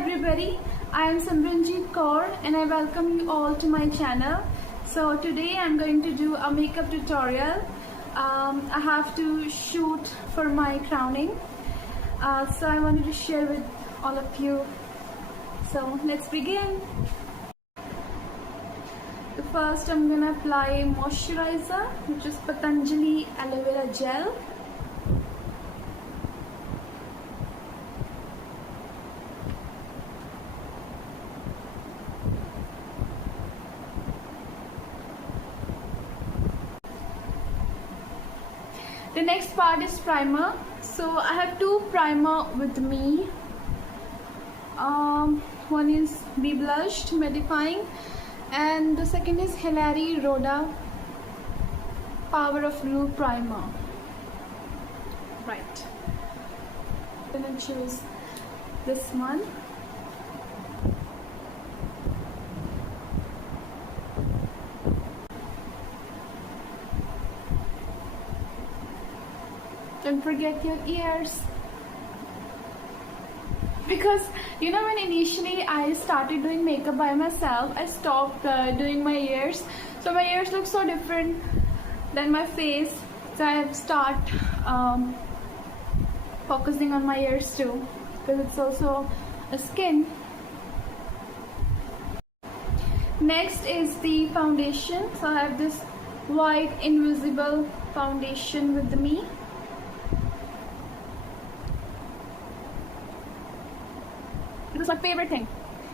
everybody, I am Simranjeet Kaur and I welcome you all to my channel. So today I'm going to do a makeup tutorial. I have to shoot for my crowning. So I wanted to share with all of you. So let's begin. First I'm going to apply moisturizer, which is Patanjali aloe vera gel. The next part is primer. So I have two primer with me. One is Be Blushed Mattifying and the second is Hilary Rhoda Power of Blue Primer. Right. I'm gonna choose this one. Don't forget your ears, because you know when initially I started doing makeup by myself, I stopped doing my ears, so my ears look so different than my face, so I have started focusing on my ears too, because it's also a skin. Next is the foundation. So I have this white invisible foundation with me. It was my favorite thing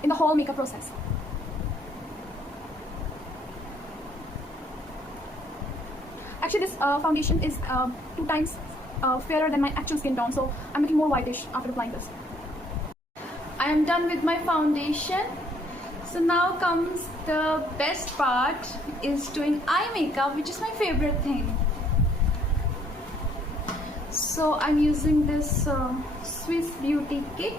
in the whole makeup process. Actually, this foundation is 2 times fairer than my actual skin tone, so I'm looking more whitish after applying this. I am done with my foundation. So now comes the best part, is doing eye makeup, which is my favorite thing. So I'm using this Swiss Beauty kit.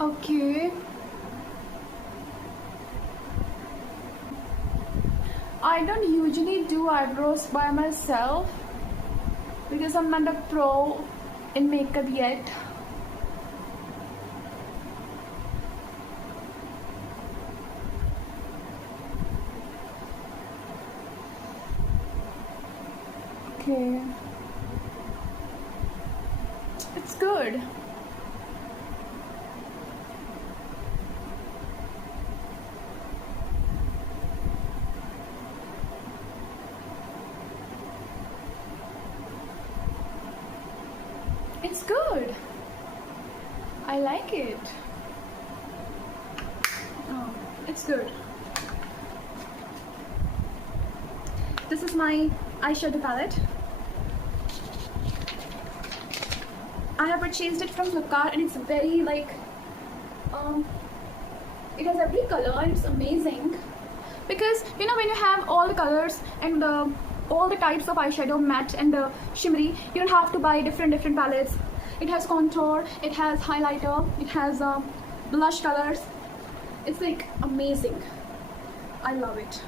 Okay. I don't usually do eyebrows by myself because I'm not a pro in makeup yet. Okay. It's good. It's good. I like it. Oh, it's good. This is my eyeshadow palette. I have purchased it from Flipkart and it's very like, it has every color and it's amazing. Because you know when you have all the colors and all the types of eyeshadow, matte and shimmery, you don't have to buy different palettes. It has contour, it has highlighter, it has blush colors. It's like amazing. I love it.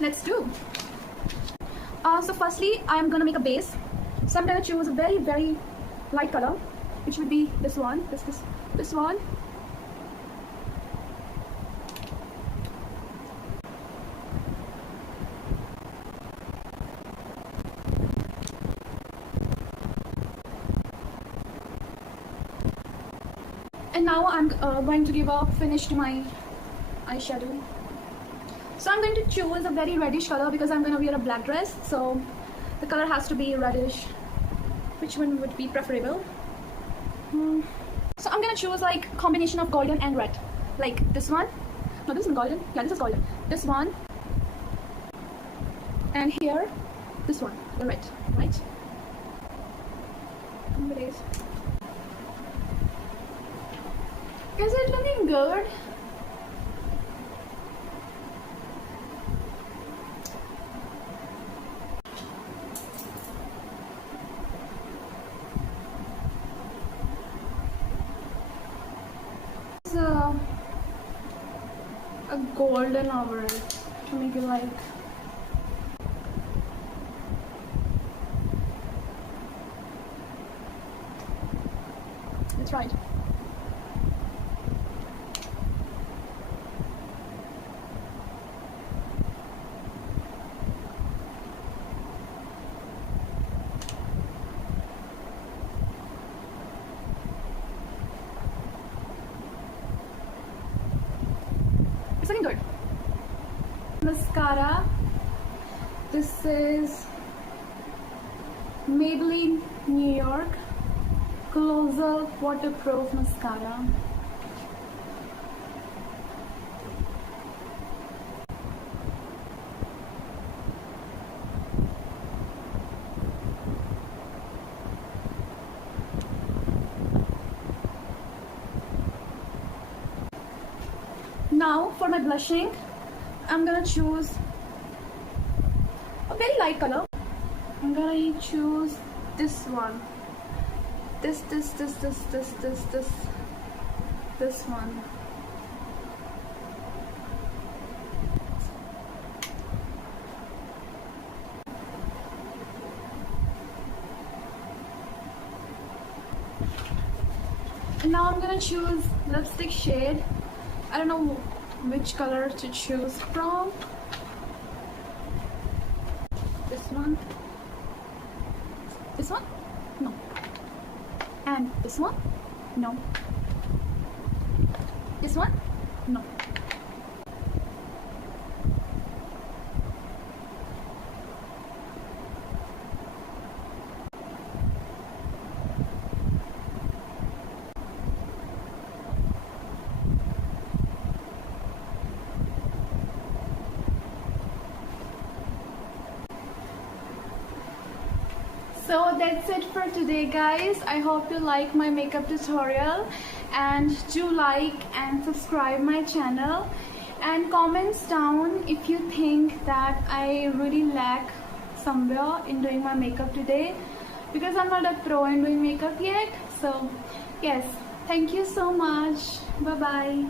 Let's do. So firstly, I'm gonna make a base. So I'm gonna choose a very light color, which would be this one. This one. And now I'm going to give a finish to my eyeshadow. So I'm going to choose a very reddish color because I'm going to wear a black dress. So the color has to be reddish. Which one would be preferable? So I'm going to choose like combination of golden and red. Like this one. No, this is golden. Yeah, this is golden. This one. And here, this one. The red. Right? Is it looking good? a golden over it to make it like that's right. It's looking good. Mascara. This is Maybelline New York Closer Waterproof Mascara. Now for my blushing, I'm gonna choose a very light color. I'm gonna choose this one. This one. And now I'm gonna choose lipstick shade. I don't know which color to choose from. This one. This one? No. And this one? No. This one? No. So that's it for today, guys. I hope you like my makeup tutorial, and do like and subscribe my channel, and comments down if you think that I really lack somewhere in doing my makeup today, because I'm not a pro in doing makeup yet. So yes, thank you so much. Bye bye.